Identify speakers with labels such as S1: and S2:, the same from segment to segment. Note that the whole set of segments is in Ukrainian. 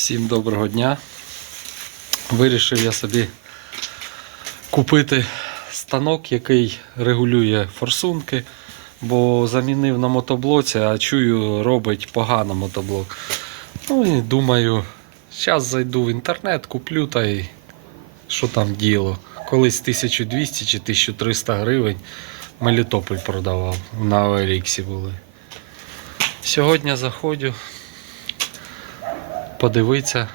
S1: Всім доброго дня. Вирішив я собі купити станок, який регулює форсунки, бо замінив на мотоблоці, а чую, робить погано мотоблок. Ну і думаю, зараз зайду в інтернет, куплю та й що там діло. Колись 1200 чи 1300 гривень Мелітополь продавав на Оріксі були. Сьогодні заходжу подивитися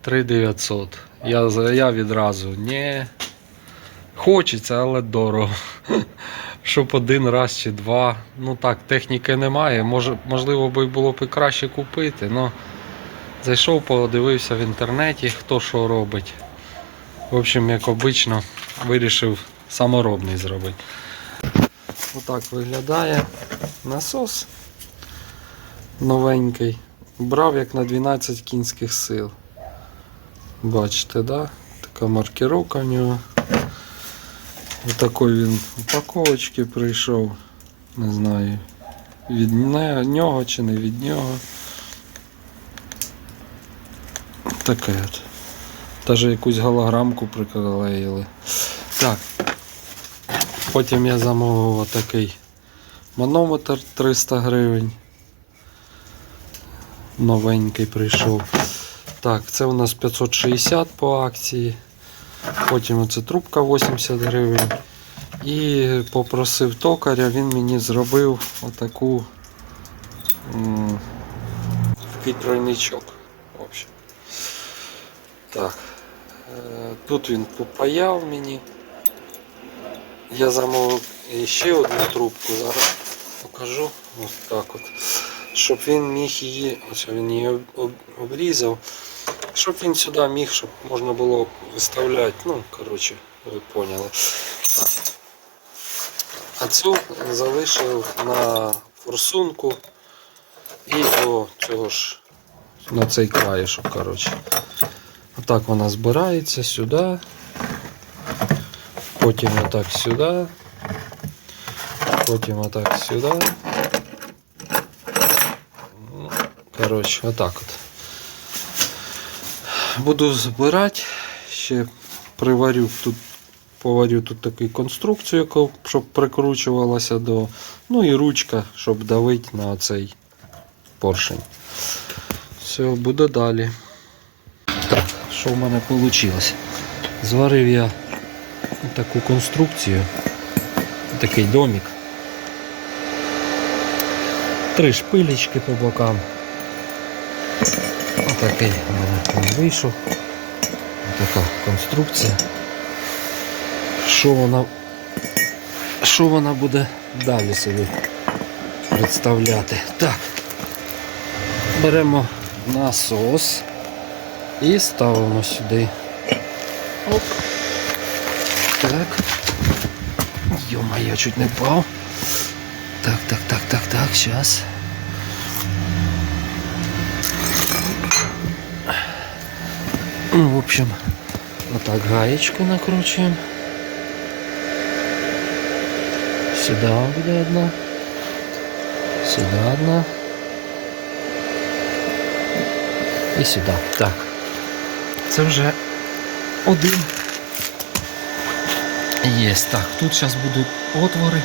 S1: 3900. Я, я відразу не хочеться, але дорого. Щоб один раз чи два. Ну так, техніки немає. Може, можливо, би було б краще купити, але зайшов, подивився в інтернеті, хто що робить. В общем, як обично, вирішив саморобний зробити. Отак виглядає насос новенький. Брав як на 12 кінських сил. Бачите, да? Така маркировка в нього. Отакий він в упаковочці прийшов. Не знаю, від нього чи не від нього. Таке от. Даже якусь голограмку приклеїли. Так. Потім я замовив отакий манометр 300 гривень новенький прийшов. Так, це у нас 560 по акції. Потім оце трубка 80 гривень. І попросив токаря, він мені зробив отаку такий тройничок. В общем. Так. е, Тут він попаяв мені. Я замовив ще одну трубку, зараз покажу. Ось так от щоб він міг її, ось він її об- об- обрізав, щоб він сюди міг, щоб можна було виставляти. Ну, коротше, ви поняли. А цю залишив на форсунку і до цього ж на цей краєшок, коротше. Отак вона збирається сюди. Потім отак сюди. Потім отак сюди. Коротше, отак от. Буду збирати. Ще приварю тут, поварю тут таку конструкцію, яку, щоб прикручувалася до. Ну і ручка, щоб давити на цей поршень. Все, буде далі. Так, що в мене вийшло? Зварив я таку конструкцію, такий домик. Три шпилечки по бокам. Мене він вийшов. Така конструкція. Що вона, що вона буде далі собі представляти? Так. Беремо насос і ставимо сюди. Оп. Так. Йо-моє, чуть не впав. Так, так, так, так, так, сейчас. Ну, в общем, вот так гаечку накручиваем. Сюда буде одна. Сюда одна. І сюди. Так. Це вже один. Є. Так, тут зараз будуть отвори.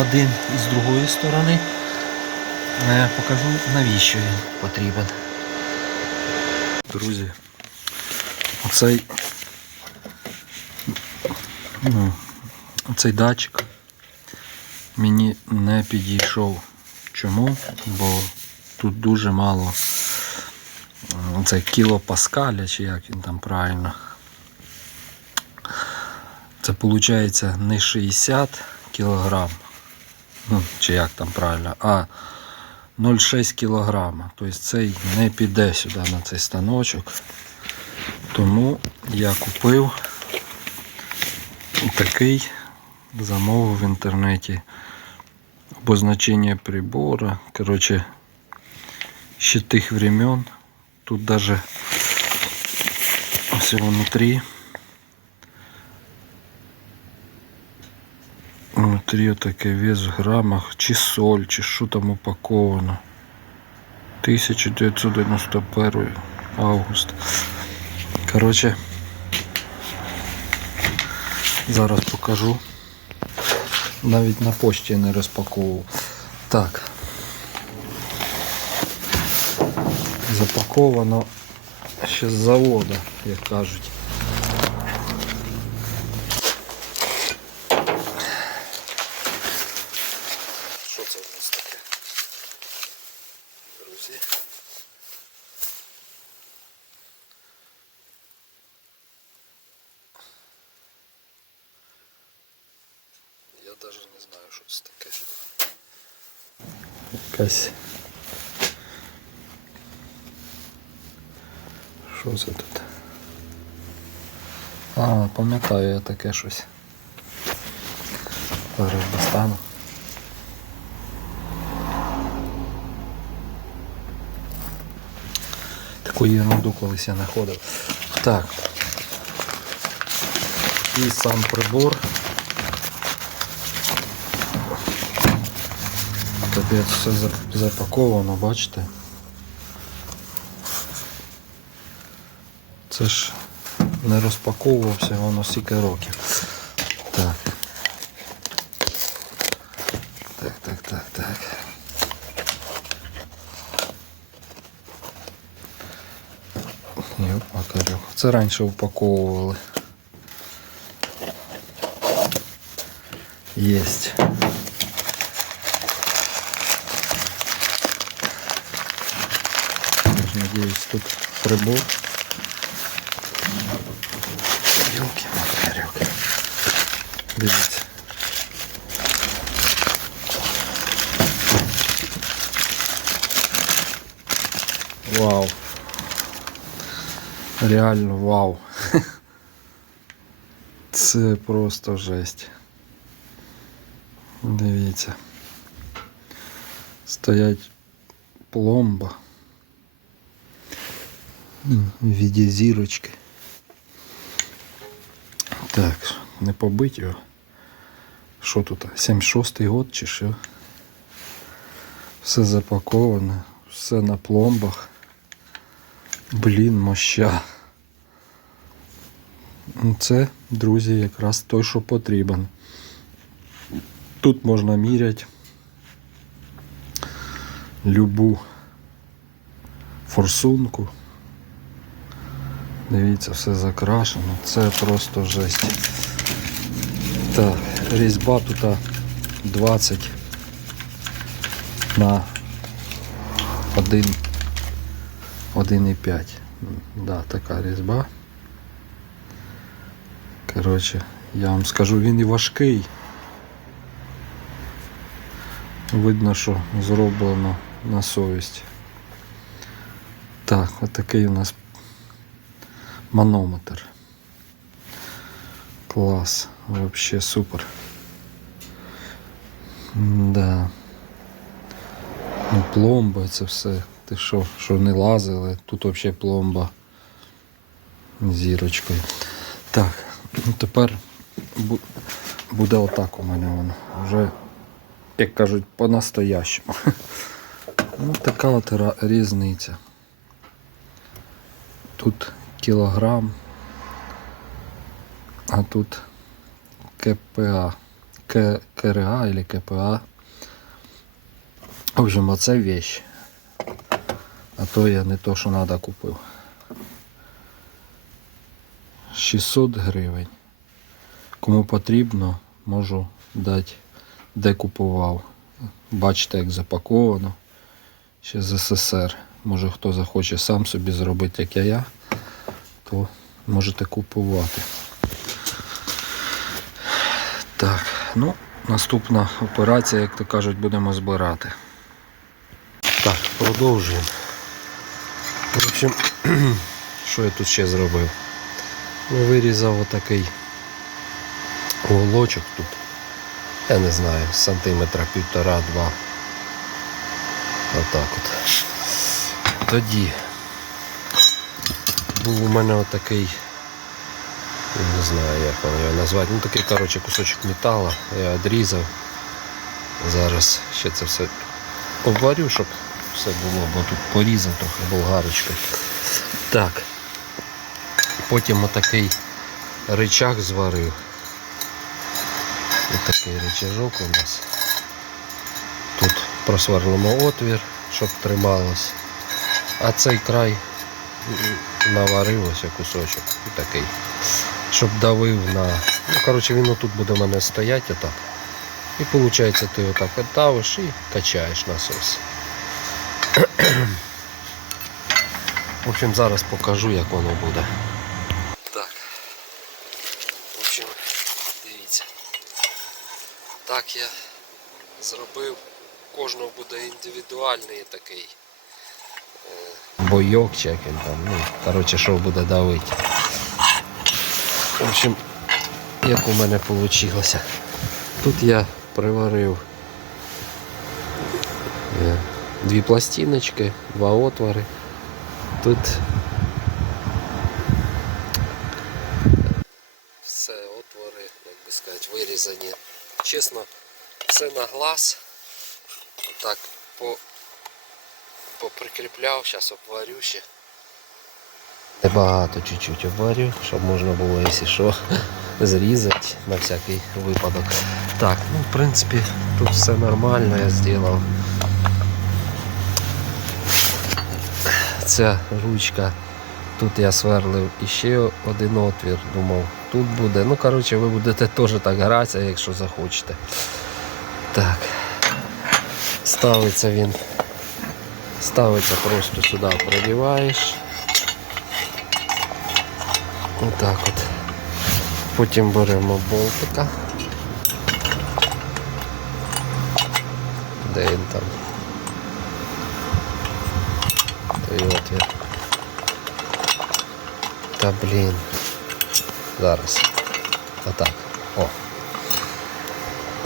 S1: Один із другої сторони. Е, Покажу навіщо він потрібен. Друзі, оцей, ну, оцей датчик мені не підійшов. Чому? Бо тут дуже мало е, оцей кілопаскаля, чи як він там правильно. Це виходить не 60 кілограм ну, чи як там правильно, а 0,6 кг. Тобто цей не піде сюди на цей станочок. Тому я купив такий, замовив в інтернеті обозначення прибора. Коротше, ще тих времен. Тут даже ось внутрі. Внутрі таке вес в грамах, чи соль, чи що там упаковано. 1991 август. Коротше, зараз покажу. Навіть на пошті не розпаковував. Так. Запаковано ще з заводу, як кажуть. Якась. Що це тут? А, пам'ятаю я таке щось. Зараз достану. Таку ерунду колись я знаходив. Так. І сам прибор. Капець все запаковано, бачите? Це ж не розпаковувався, воно стільки років. Так. Так, так, так, так. Йоп, макарюк. Це раніше упаковували. Єсть. Я ж надіюсь, тут прибор. Ёлки макарюк. Дивіться. Вау. Реально вау. Це просто жесть. Дивіться. Стоять пломба. В віді зірочки. Так, не побить його. Що тут? 76-й год чи що? Все запаковане, все на пломбах. Блін, моща. Ну, Це, друзі, якраз той, що потрібен. Тут можна міряти любу форсунку. Дивіться, все закрашено. Це просто жесть. Так, різьба тут 20 на 1 1,5. Да, така різьба. Коротше, я вам скажу, він і важкий. Видно, що зроблено на совість. Так, отакий у нас манометр. Клас, вообще супер. Да. Ну, пломба це все. Ти що, що не лазили? Тут взагалі пломба зірочкою. Так, ну тепер буде отак у мене воно. Вже, як кажуть, по-настоящему. Ну, така от різниця. Тут кілограм, а тут КПА. К, КРА или КПА. В общем, оце вещь. А то я не то, що треба купив. 600 гривень. Кому потрібно, можу дати, де купував. Бачите, як запаковано. Ще з СССР. Може хто захоче сам собі зробити, як я, то можете купувати. Так, ну, наступна операція, як то кажуть, будемо збирати. Так, продовжуємо. В общем, що я тут ще зробив? Ну, Вирізав отакий уголочок тут. Я не знаю, сантиметра півтора-два. Отак от. Тоді був у мене отакий, не знаю як вам його назвати, ну такий коротше кусочок металу, я відрізав. Зараз ще це все обварю, щоб все було, бо тут порізав трохи болгарочкою. Так. Потім отакий рычаг зварив. Ось такий рычажок у нас. Тут просверлимо отвір, щоб трималось. А цей край ось кусочок. Такий. Щоб давив на. Ну, коротше, він отут буде у мене стояти отак. І виходить, ти отак от давиш і качаєш насос. В общем, зараз покажу, як воно буде. Так. В общем, дивіться. Так я зробив. У Кожного буде індивідуальний такий бойок, чи як він там. Ну, коротше, що буде давити. В общем, як у мене вийшло. Тут я приварив е, дві пластиночки, два отвори. Тут все отвори, як би сказати, вирізані. Чесно, все на глаз. Так по, поприкріпляв, зараз обварю ще. Небагато чуть-чуть обварю, щоб можна було, якщо що, зрізати на всякий випадок. Так, ну в принципі тут все нормально я зробив. Ця ручка, тут я сверлив іще один отвір, думав, тут буде. Ну, коротше, ви будете теж так гратися, якщо захочете. Так. Ставиться він. Ставиться просто сюди, продіваєш. Отак от. Потім беремо болтика. Де він там? Той отвір. Та блін. Зараз. Отак. О.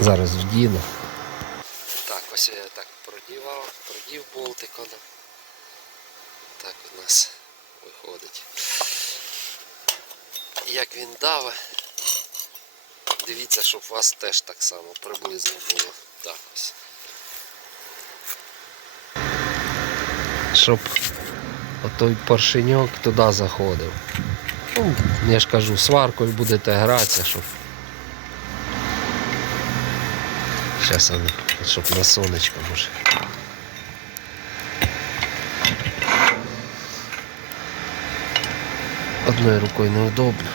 S1: Зараз вдіну. Вас теж так само приблизно було. Так ось. Щоб отой поршеньок туди заходив. Ну, я ж кажу, сваркою будете гратися, щоб. Зараз воно, щоб на сонечко може. Одною рукою неудобно.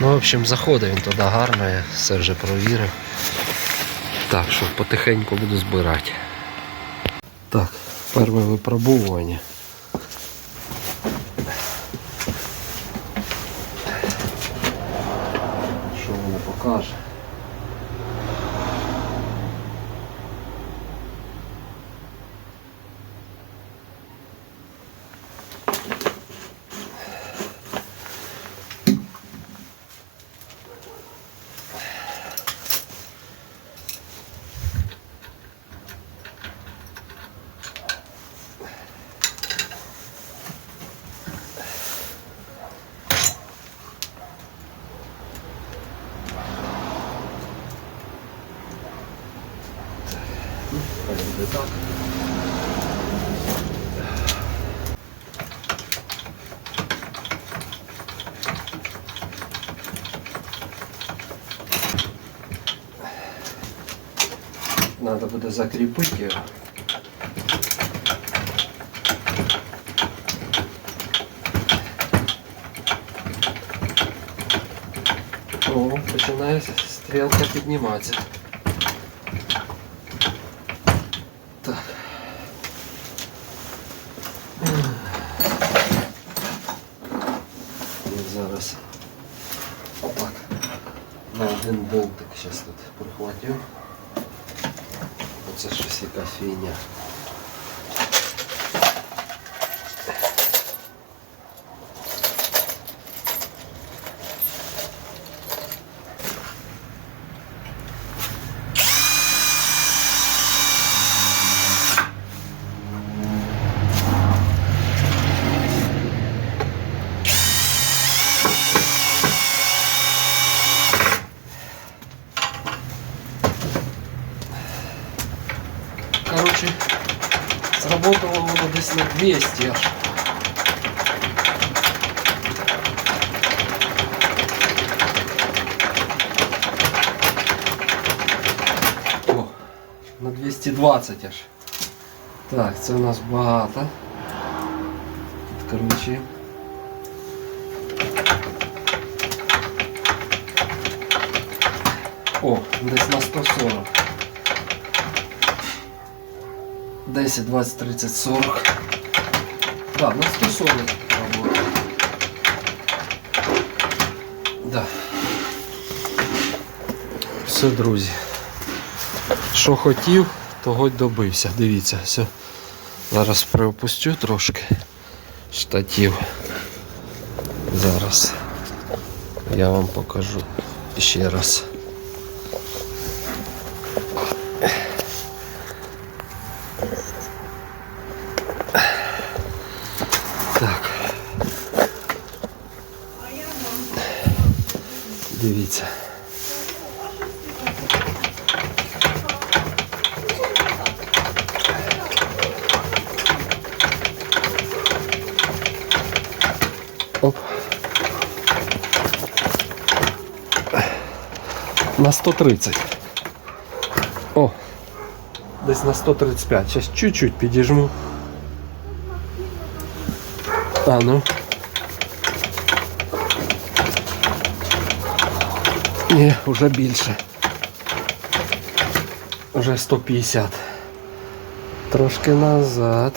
S1: Ну, в общем, заходить він туди гарно, я все вже провірив. Так, що потихеньку буду збирати. Так, перше випробовування. так. Надо буде закріпити його. О, починає стрілка підніматися. Один болтик зараз тут прихватив. Оце щось якась фігня. Работало воно десь на 200 аж. О, на 220 аж. Так, это у нас багато. Короче. О, десь на 140. 10, 20, 30, 40. Да, на 140 работает. Да. Все, друзі. Що хотів, того й добився. Дивіться, все. Зараз приопустю трошки штатів. Зараз я вам покажу ще раз. На 130. О. Десь на 135. Сейчас чуть-чуть підіжму. А, ну. Ні, вже більше. Вже 150. Трошки назад.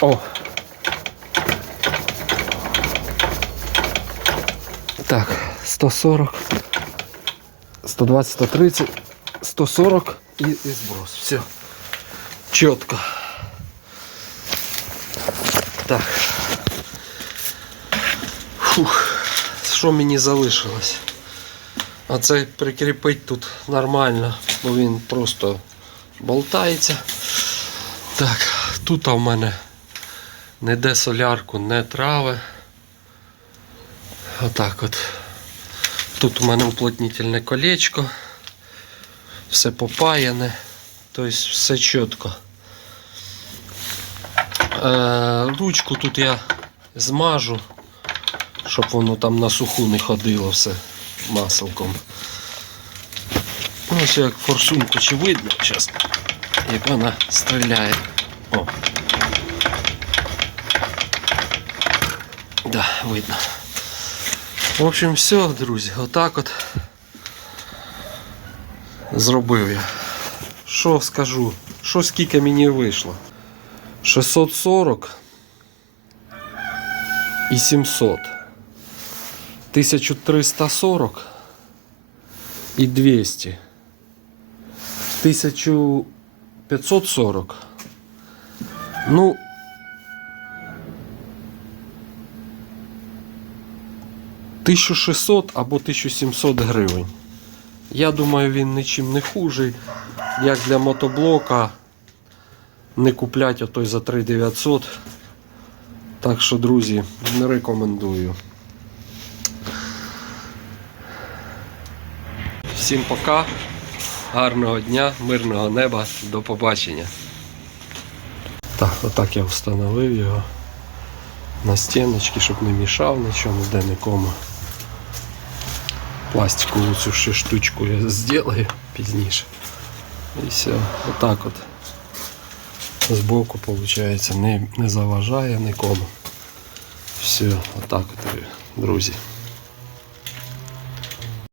S1: О. Так, 140, 120, 130, 140 і, і зброс. Все. Чітко. Так. Фух. Що мені залишилось? А це прикріпити тут нормально, бо він просто болтається. Так, тут у мене не де солярку, не трави. Отак от. Тут у мене уплотнительне колечко. Все попаяне. Тобто все чітко. Е, ручку тут я змажу, щоб воно там на суху не ходило все маселком. Ось як форсунку чи видно зараз, як вона стріляє. О. Да, видно. В общем, все, друзі, отак от зробив я. Що скажу? Що скільки мені вийшло? 640 і 700. 1340 і 200. 1540. Ну, 1600 або 1700 гривень. Я думаю, він нічим не хужий. Як для мотоблока не куплять отой за 3900. Так що, друзі, не рекомендую. Всім пока. Гарного дня, мирного неба, до побачення. Так, отак я встановив його на стіночки, щоб не мішав нічого, ніде нікому. Пластикову цю ще штучку я зроблю пізніше. І все, отак от. Збоку, виходить, не, не заважає нікому. Все, отак от, друзі.